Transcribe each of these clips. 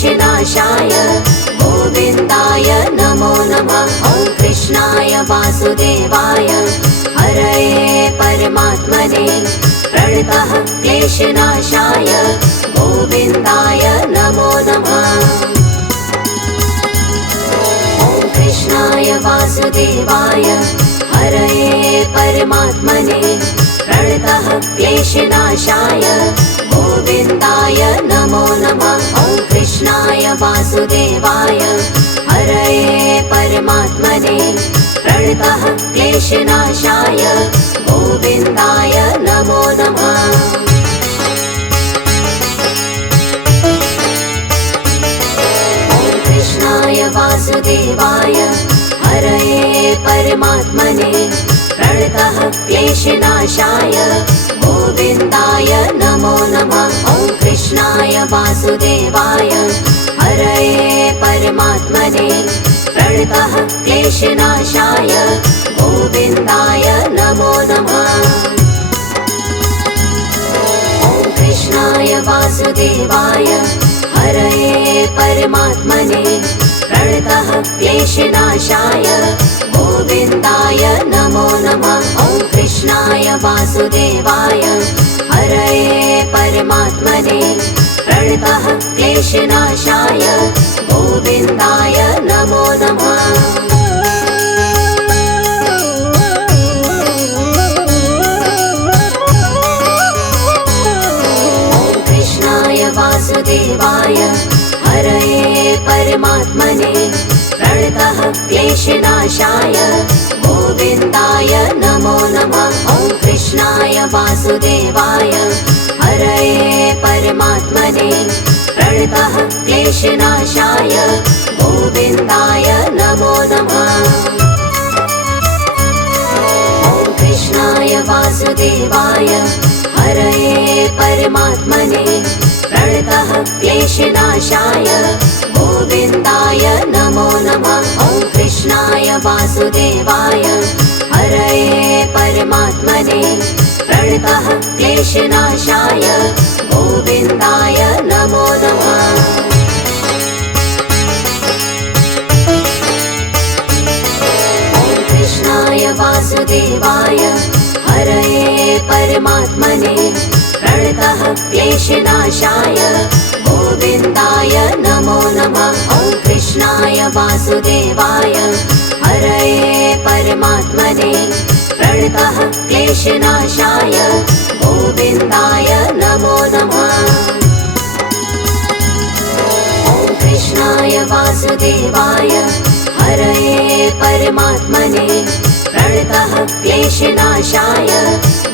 क्लेशनाशाय गोविन्दाय नमो नमः। ॐ कृष्णाय वासुदेवाय हरये परमात्मने प्रणतः क्लेशनाशाय गोविन्दाय नमो नमः। ॐ कृष्णाय वासुदेवाय हरये परमात्मने प्रणतः क्लेशनाशाय गोविन्दाय नमो नमः। ॐ कृष्णाय वासुदेवाय हरये परमात्मने प्रणतः क्लेशनाशाय गोविन्दाय नमो नमः। ॐ कृष्णाय वासुदेवाय हरये परमात्मने प्रणतः क्लेशनाशाय गोविन्दाय नमो नमः। ॐ कृष्णाय वासुदेवाय हरये परमात्मने प्रणतः क्लेशनाशाय गोविन्दाय नमो नमः। ॐ कृष्णाय वासुदेवाय हरये परमात्मने प्रणतः क्लेशनाशाय गोविन्दाय नमो नमः। ॐ कृष्णाय वासुदेवाय हरये परमात्मने प्रणतः क्लेशनाशाय गोविन्दाय नमो नमः। ॐ कृष्णाय वासुदेवाय हरये परमात्मने प्रणतः क्लेशनाशाय गोविन्दाय नमो नमः। ॐ कृष्णाय वासुदेवाय हरये परमात्मने प्रणतः क्लेशनाशाय गोविन्दाय नमो नमः। ॐ कृष्णाय वासुदेवाय हरये परमात्मने प्रणतः क्लेशनाशाय गोविन्दाय नमो नमः। ॐ कृष्णाय वासुदेवाय हरये परमात्मने प्रणतः क्लेशनाशाय गोविन्दाय नमो नमः। ॐ कृष्णाय वासुदेवाय हरये परमात्मने प्रणतः क्लेशनाशाय गोविन्दाय नमो नमः। ॐ कृष्णाय वासुदेवाय हरये परमात्मने प्रणतः क्लेशनाशाय गोविन्दाय नमो नमः। ॐ कृष्णाय वासुदेवाय हरये परमात्मने प्रणतः क्लेशनाशाय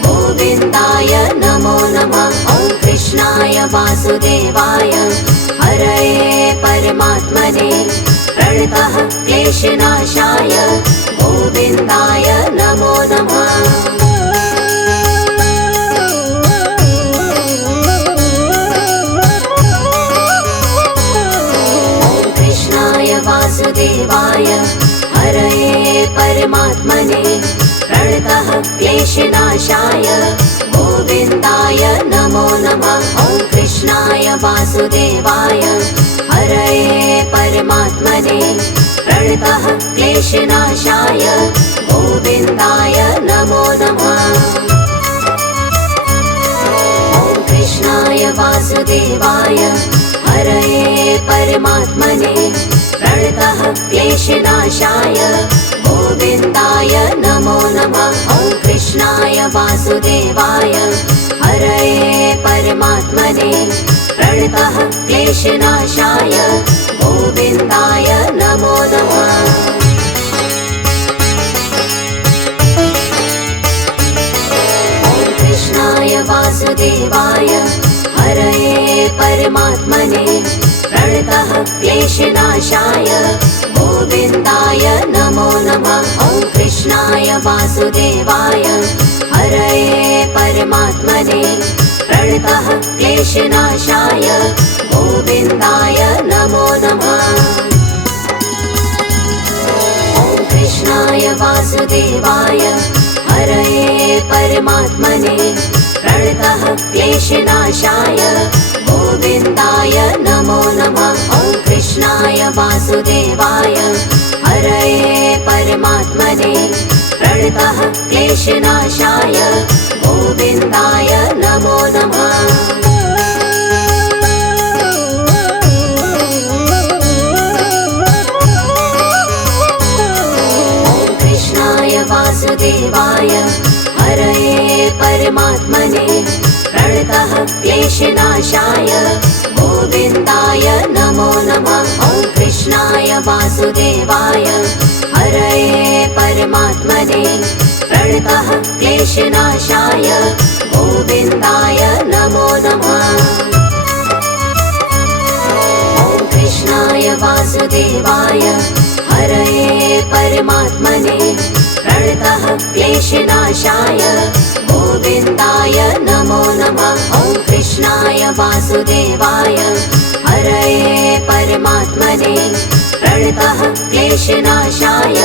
गोविन्दाय नमो नमः। ॐ कृष्णाय वासुदेवाय हरये परमात्मने प्रणतः क्लेशनाशाय गोविन्दाय नमो नमः। ॐ कृष्णाय वासुदेवाय हरये परमात्मने प्रणतः क्लेशनाशाय गोविन्दाय नमो नमः। ॐ कृष्णाय वासुदेवाय हरये परमात्मने प्रणतः क्लेशनाशाय गोविन्दाय नमो नमः। ॐ कृष्णाय वासुदेवाय हरये परमात्मने प्रणतः क्लेशनाशाय गोविन्दाय नमो नमः। ॐ कृष्णाय वासुदेवाय हरये परमात्मने प्रणतः क्लेशनाशाय गोविन्दाय नमो नमः। ॐ कृष्णाय वासुदेवाय हरये परमात्मने प्रणतः क्लेशनाशाय गोविन्दाय नमो नमः। ॐ कृष्णाय वासुदेवाय हरये परमात्मने प्रणतः क्लेशनाशाय गोविन्दाय नमो नमः। ॐ कृष्णाय वासुदेवाय हरये परमात्मने प्रणतः क्लेशनाशाय गोविन्दाय नमो नमः। ॐ वासुदेवाय हरये परमात्मने प्रणतः क्लेशनाशाय गोविन्दाय नमो नमः। वासुदेवाय हरये परमात्मने प्रणतः क्लेशनाशाय गोविन्दाय नमो नमः। ॐ कृष्णाय वासुदेवाय हरये परमात्मने प्रणतः क्लेशनाशाय गोविन्दाय नमो नमः। ॐ कृष्णाय वासुदेवाय हरये परमात्मने प्रणतः क्लेशनाशाय गोविन्दाय नमो नमः। ॐ कृष्णाय वासुदेवाय हरये परमात्मने प्रणतः क्लेशनाशाय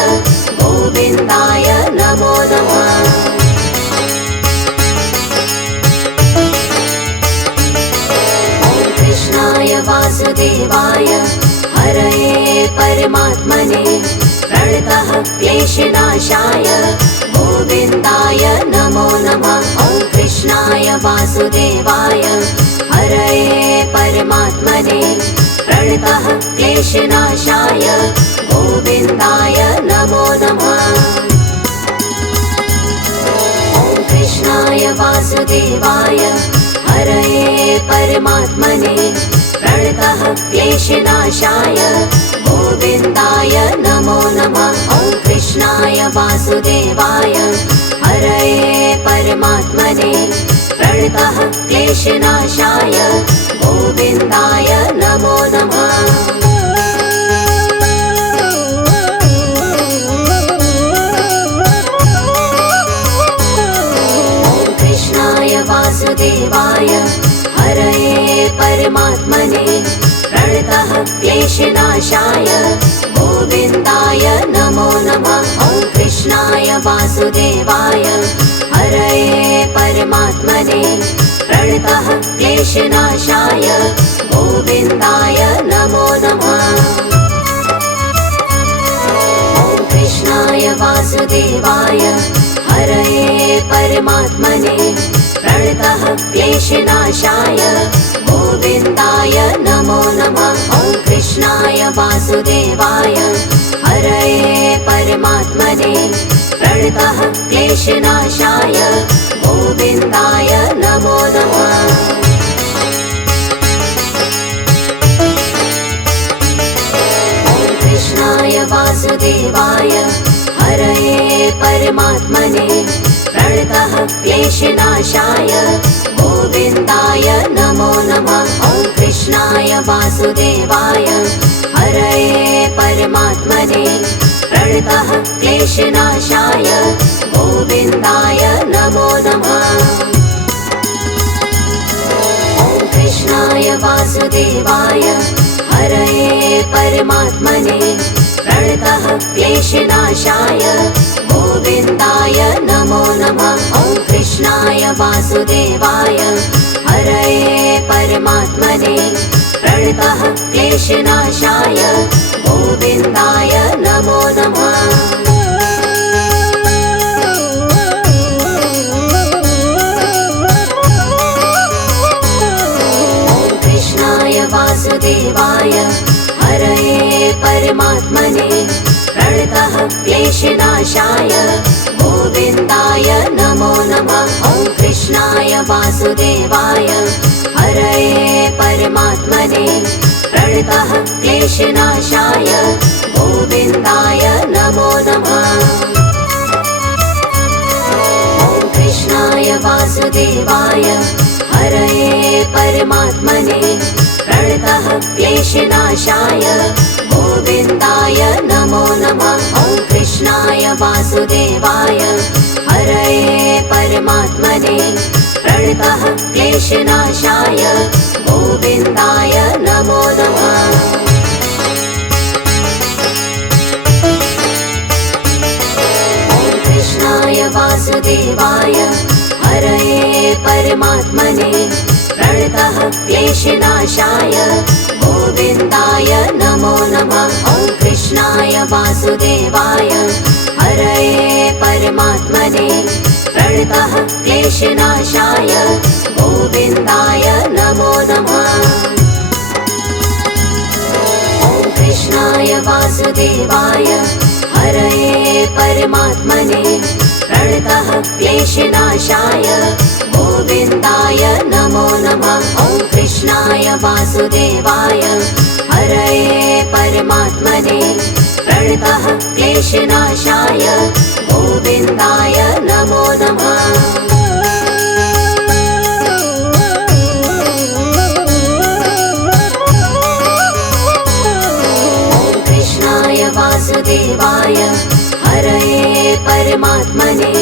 गोविन्दाय नमो नमः। ॐ कृष्णाय वासुदेवाय हरये परमात्मने प्रणतः क्लेशनाशाय गोविन्दाय नमो नमः। ॐ कृष्णाय वासुदेवाय हरये परमात्मने प्रणतः क्लेशनाशाय गोविन्दाय नमो नमः। ॐ कृष्णाय वासुदेवाय हरये परमात्मने प्रणतः क्लेशनाशाय गोविन्दाय नमो नमः। ॐ कृष्णाय वासुदेवाय हरये परमात्मने प्रणतः क्लेशनाशाय गोविन्दाय नमो नमः। ॐ कृष्णाय वासुदेवाय हरये परमात्मने प्रणतः क्लेशनाशाय गोविन्दाय नमो नमः। ॐ कृष्णाय वासुदेवाय हरये परमात्मने प्रणतः क्लेशनाशाय गोविन्दाय नमो नमः। ॐ कृष्णाय वासुदेवाय हरये परमात्मने प्रणतः क्लेशनाशाय गोविन्दाय नमो नमः। ॐ कृष्णाय वासुदेवाय हरये परमात्मने प्रणतः क्लेशनाशाय गोविन्दाय नमो नमः। ॐ कृष्णाय वासुदेवाय हरये परमात्मने प्रणतः क्लेशनाशाय गोविन्दाय नमो नमः। ॐ कृष्णाय वासुदेवाय हरये परमात्मने प्रणतः क्लेशनाशाय गोविन्दाय नमो नमः। ॐ कृष्णाय वासुदेवाय हरये परमात्मने प्रणतः क्लेशनाशाय गोविन्दाय नमो नमः। ॐ कृष्णाय वासुदेवाय हरये परमात्मने प्रणतः क्लेशनाशाय गोविन्दाय नमो नमः। ॐ कृष्णाय वासुदेवाय हरये परमात्मने प्रणतः क्लेशनाशाय गोविन्दाय नमो नमः। ॐ कृष्णाय वासुदेवाय हरये परमात्मने प्रणतः क्लेशनाशाय गोविन्दाय नमो नमः। ॐ कृष्णाय वासुदेवाय हरये परमात्मने प्रणतः क्लेशनाशाय गोविन्दाय नमो नमः। ॐ कृष्णाय वासुदेवाय हरये परमात्मने प्रणतः क्लेशनाशाय गोविन्दाय नमो नमः। ॐ कृष्णाय वासुदेवाय हरये परमात्मने प्रणतः क्लेशनाशाय गोविन्दाय नमो नमः। वासुदेवाय हरये परमात्मने प्रणतः क्लेशनाशाय गोविन्दाय नमो नमः। ॐ कृष्णाय वासुदेवाय हरये परमात्मने प्रणतः क्लेशनाशाय गोविन्दाय नमो नमः। ॐ कृष्णाय वासुदेवाय हरये परमात्मने प्रणतः क्लेशनाशाय गोविन्दाय नमो नमः। ॐ कृष्णाय वासुदेवाय हरये परमात्मने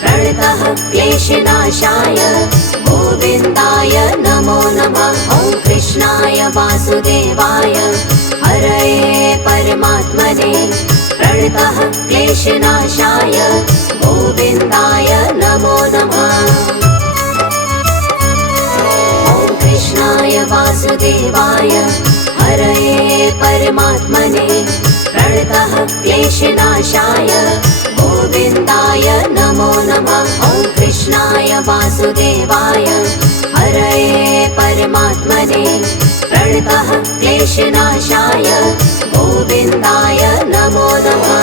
प्रणतः क्लेशनाशाय गोविन्दाय नमो नमः। ॐ कृष्णाय वासुदेवाय हरये परमात्मने प्रणतः क्लेशनाशाय गोविन्दाय नमो नमः। ॐ कृष्णाय वासुदेवाय हरये परमात्मने प्रणतः क्लेशनाशाय गोविन्दाय नमो नमः। ॐ कृष्णाय वासुदेवाय हरये परमात्मने प्रणतः क्लेशनाशाय गोविन्दाय नमो नमः।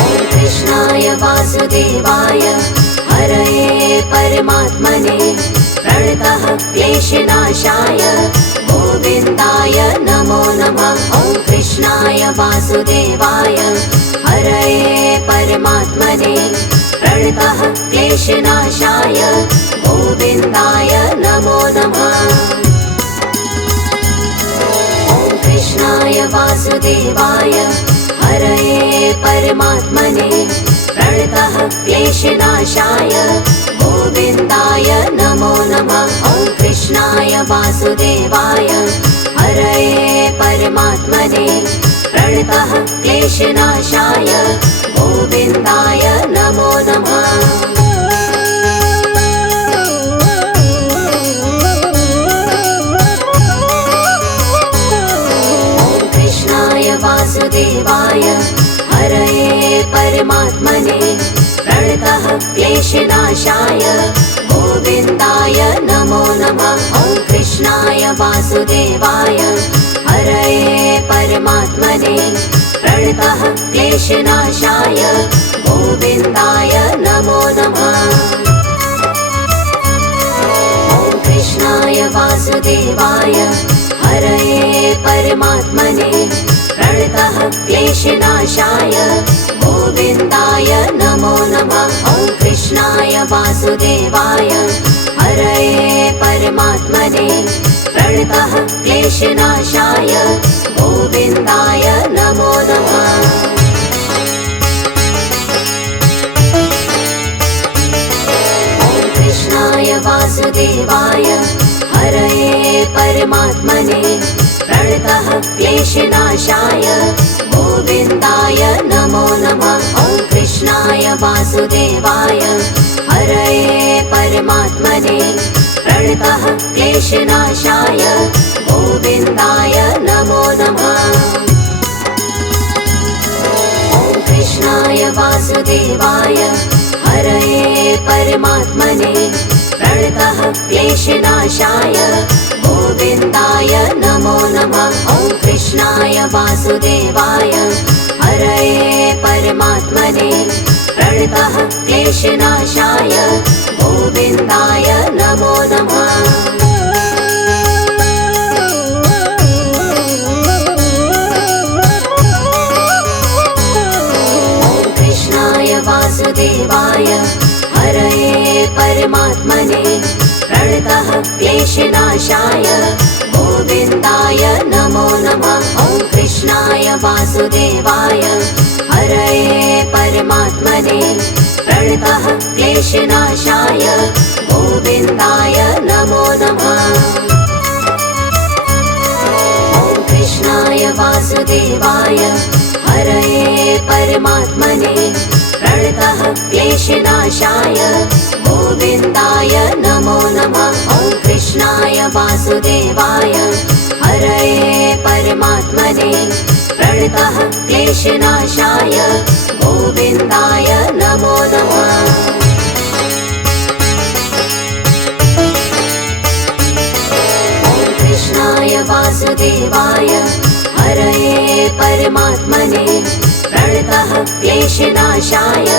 ॐ कृष्णाय वासुदेवाय हरये परमात्मने प्रणतः क्लेशनाशाय गोविन्दाय नमो नमः। ॐ कृष्णाय वासुदेवाय हरये परमात्मने प्रणतः क्लेशनाशाय गोविन्दाय नमो नमः। ॐ कृष्णाय वासुदेवाय हरये परमात्मने प्रणतः क्लेशनाशाय गोविन्दाय नमो नमः। ॐ कृष्णाय वासुदेवाय हरये परमात्मने प्रणतः क्लेशनाशाय गोविन्दाय नमो नमः। ॐ कृष्णाय वासुदेवाय हरये परमात्मने प्रणतः क्लेशनाशाय गोविन्दाय नमो नमः। ॐ कृष्णाय वासुदेवाय हरये परमात्मने प्रणतः क्लेशनाशाय गोविन्दाय नमो नमः। ॐ कृष्णाय वासुदेवाय हरये परमात्मने प्रणतः क्लेशनाशाय गोविन्दाय नमो नमः। ॐ कृष्णाय वासुदेवाय हरये परमात्मने प्रणतः क्लेशनाशाय गोविन्दाय नमो नमः। ॐ कृष्णाय वासुदेवाय हरये परमात्मने प्रणतः क्लेशनाशाय गोविन्दाय नमो नमः। ॐ कृष्णाय वासुदेवाय हरये परमात्मने प्रणतः क्लेशनाशाय गोविन्दाय नमो नमः। ॐ कृष्णाय वासुदेवाय हरये परमात्मने प्रणतः क्लेशनाशाय गोविन्दाय नमो नमः। ॐ कृष्णाय वासुदेवाय हरये परमात्मने प्रणतः क्लेशनाशाय गोविन्दाय नमो नमः। ॐ कृष्णाय वासुदेवाय हरये परमात्मने प्रणतः क्लेशनाशाय गोविन्दाय नमो नमः। ॐ कृष्णाय वासुदेवाय हरये परमात्मने प्रणतः क्लेशनाशाय गोविन्दाय नमो नमः। ॐ कृष्णाय वासुदेवाय हरये परमात्मने प्रणतः क्लेशनाशाय गोविन्दाय नमो नमः। ॐ कृष्णाय वासुदेवाय क्लेशनाशाय गोविन्दाय नमो नमः। कृष्णाय वासुदेवाय हरये परमात्मने प्रणतः क्लेशनाशाय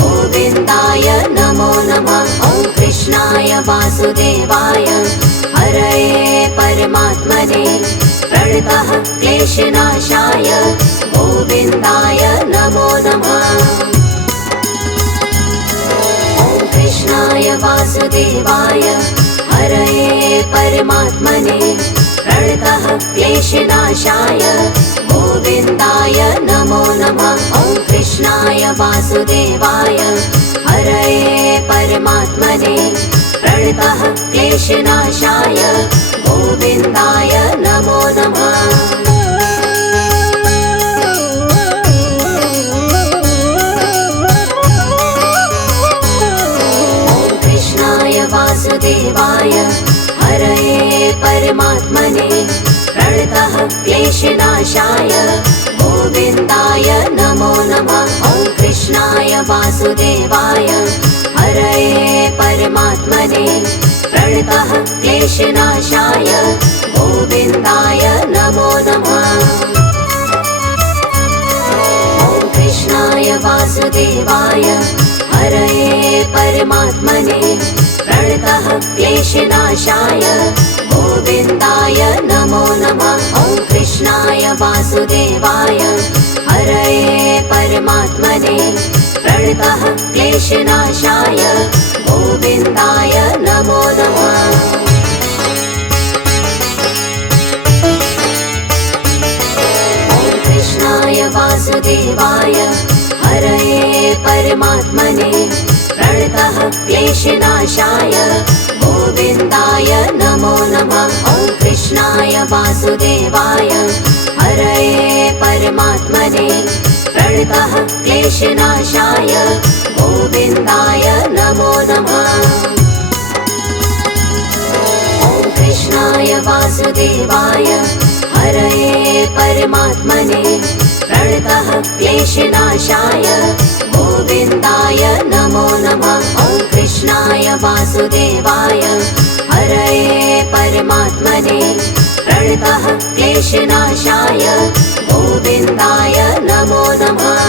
गोविन्दाय नमो नमः। ॐ कृष्णाय वासुदेवाय हरये परमात्मने प्रणतः क्लेशनाशाय गोविन्दाय नमो नमः। ॐ कृष्णाय वासुदेवाय हरये परमात्मने प्रणतः क्लेशनाशाय गोविन्दाय नमो नमः। ॐ कृष्णाय वासुदेवाय हरये परमात्मने प्रणतः क्लेशनाशाय गोविन्दाय नमो नमः। वासुदेवाय हरये परमात्मने प्रणतः क्लेशनाशाय गोविन्दाय नमो नमः। ॐ कृष्णाय वासुदेवाय हरये परमात्मने प्रणतः क्लेशनाशाय गोविन्दाय नमो नमः। ॐ कृष्णाय वासुदेवाय हरये परमात्मने प्रणतः क्लेशनाशाय गोविन्दाय नमो नमः। ॐ कृष्णाय वासुदेवाय हरये परमात्मने प्रणतः क्लेशनाशाय गोविन्दाय नमो नमः। ॐ कृष्णाय वासुदेवाय हरये परमात्मने प्रणतः क्लेशनाशाय गोविन्दाय नमो नमः। ॐ कृष्णाय वासुदेवाय हरये परमात्मने प्रणतः क्लेशनाशाय गोविन्दाय नमो नमः। ॐ कृष्णाय वासुदेवाय हरये परमात्मने प्रणतः क्लेशनाशाय गोविन्दाय नमो नमः। ॐ कृष्णाय वासुदेवाय हरये परमात्मने प्रणतः क्लेशनाशाय गोविन्दाय नमो नमः।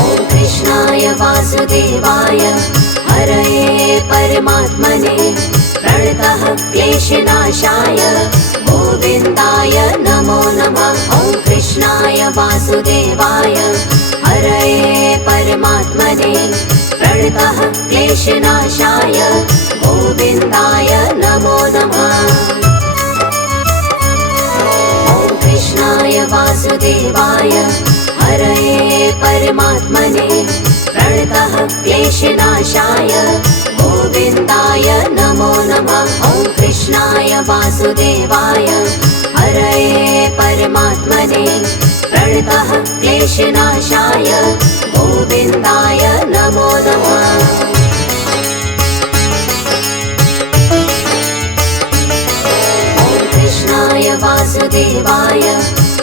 ॐ कृष्णाय वासुदेवाय हरये परमात्मने प्रणतः क्लेशनाशाय गोविन्दाय नमो नमः। ॐ कृष्णाय वासुदेवाय हरये परमात्मने प्रणतः क्लेशनाशाय गोविन्दाय नमो नमः। ॐ कृष्णाय वासुदेवाय हरये परमात्मने प्रणतः क्लेशनाशाय गोविन्दाय नमो नमः। ॐ कृष्णाय वासुदेवाय हरये परमात्मने प्रणतः क्लेशनाशाय गोविन्दाय नमो नमः। ॐ कृष्णाय वासुदेवाय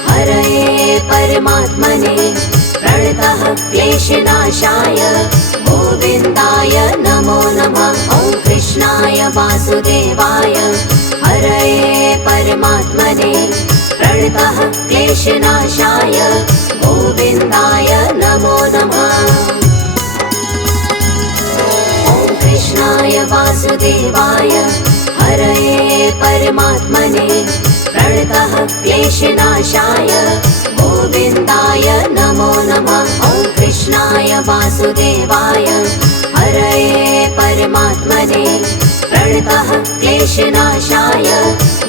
हरये परमात्मने प्रणतः क्लेशनाशाय गोविन्दाय नमो नमः। ॐ कृष्णाय वासुदेवाय हरये परमात्मने प्रणतः क्लेशनाशाय गोविन्दाय नमो नमः। ॐ कृष्णाय वासुदेवाय हरये परमात्मने प्रणतः क्लेशनाशाय गोविन्दाय नमो नमः। ॐ कृष्णाय वासुदेवाय हरये परमात्मने प्रणतः क्लेशनाशाय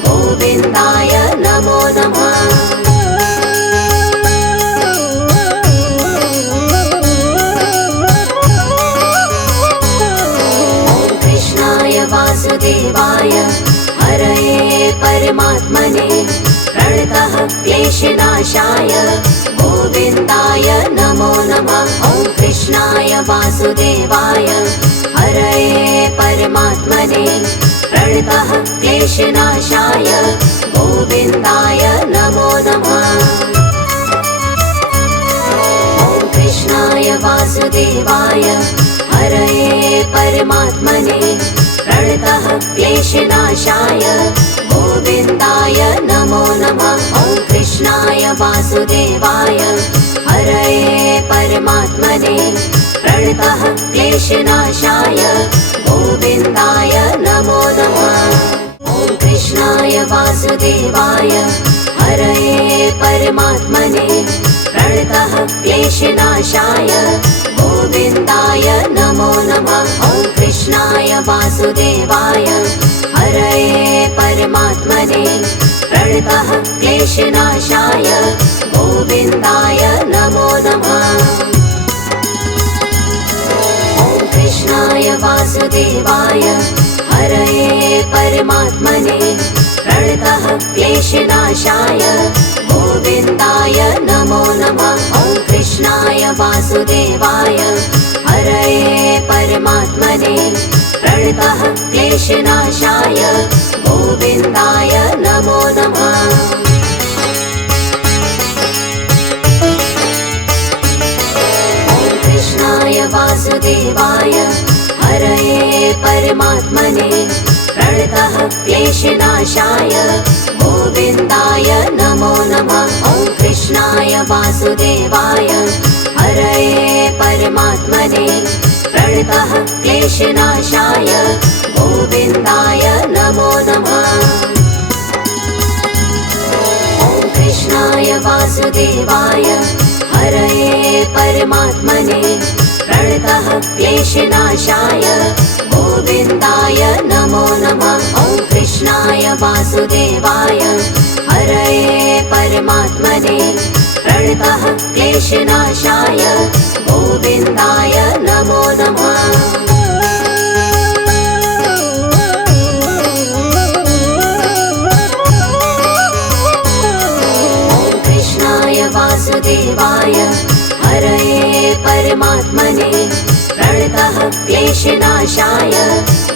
गोविन्दाय नमो नमः। ॐ कृष्णाय वासुदेवाय हरये परमात्मने प्रणतः क्लेशनाशाय गोविन्दाय नमो नमः। ॐ कृष्णाय वासुदेवाय हरये परमात्मने प्रणतः क्लेशनाशाय गोविन्दाय नमो नमः। ॐ कृष्णाय वासुदेवाय हरये परमात्मने प्रणतः क्लेशनाशाय गोविन्दाय नमो नमः। ॐ कृष्णाय वासुदेवाय हरये परमात्मने प्रणतः क्लेशनाशाय गोविन्दाय नमो नमः। ॐ कृष्णाय वासुदेवाय हरये परमात्मने प्रणतः क्लेशनाशाय गोविन्दाय नमो नमः। ॐ कृष्णाय वासुदेवाय हरये परमात्मने प्रणतः क्लेशनाशाय गोविन्दाय नमो नमः। ॐ कृष्णाय वासुदेवाय हरये परमात्मने प्रणतः क्लेशनाशाय गोविन्दाय नमो नमः। ॐ कृष्णाय वासुदेवाय हरये परमात्मने प्रणतः क्लेशनाशाय गोविन्दाय नमो नमः। ॐ कृष्णाय वासुदेवाय हरये परमात्मने प्रणतः क्लेशनाशाय गोविन्दाय नमो नमः। ॐ कृष्णाय वासुदेवाय हरये परमात्मने प्रणतः क्लेशनाशाय गोविन्दाय नमो नमः। ॐ कृष्णाय वासुदेवाय हरये परमात्मने प्रणतः क्लेशनाशाय गोविन्दाय नमो नमः। ॐ कृष्णाय वासुदेवाय हरये परमात्मने प्रणतः क्लेशनाशाय गोविन्दाय नमो नमः। ॐ कृष्णाय वासुदेवाय हरये परमात्मने प्रणतः क्लेशनाशाय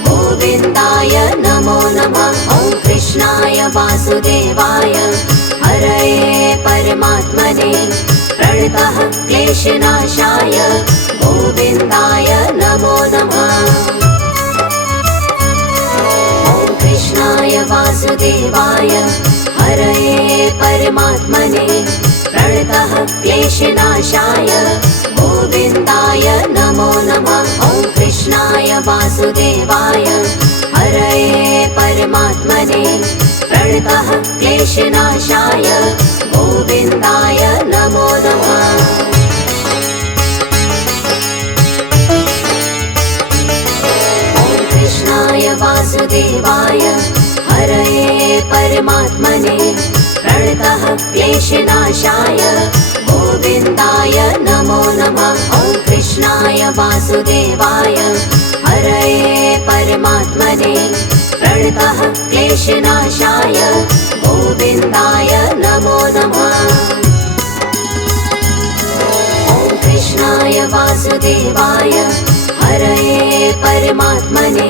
गोविन्दाय नमो नमः। ॐ कृष्णाय वासुदेवाय हरये परमात्मने प्रणतः क्लेशनाशाय गोविन्दाय नमो नमः। ॐ कृष्णाय वासुदेवाय हरये परमात्मने प्रणतः क्लेशनाशाय गोविन्दाय नमो नमः। ॐ कृष्णाय वासुदेवाय हरये परमात्मने प्रणतः क्लेशनाशाय गोविन्दाय नमो नमः। ॐ कृष्णाय वासुदेवाय हरये परमात्मने प्रणतः क्लेशनाशाय गोविन्दाय नमो नमः। ॐ कृष्णाय वासुदेवाय हरये परमात्मने प्रणतः क्लेशनाशाय गोविन्दाय नमो नमः। ॐ कृष्णाय वासुदेवाय हरये परमात्मने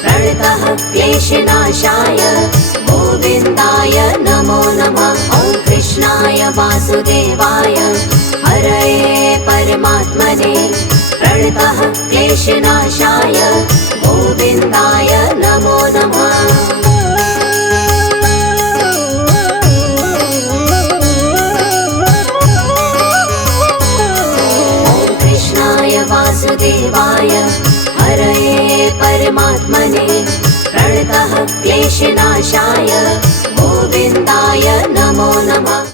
प्रणतः क्लेशनाशाय गोविन्दाय नमो नमः। ॐ कृष्णाय वासुदेवाय हरये परमात्मने प्रणतः क्लेशनाशाय गोविन्दाय नमो नमः। ॐ कृष्णाय वासुदेवाय हरये परमात्मने प्रणतः क्लेशनाशाय गोविन्दाय नमो नमः।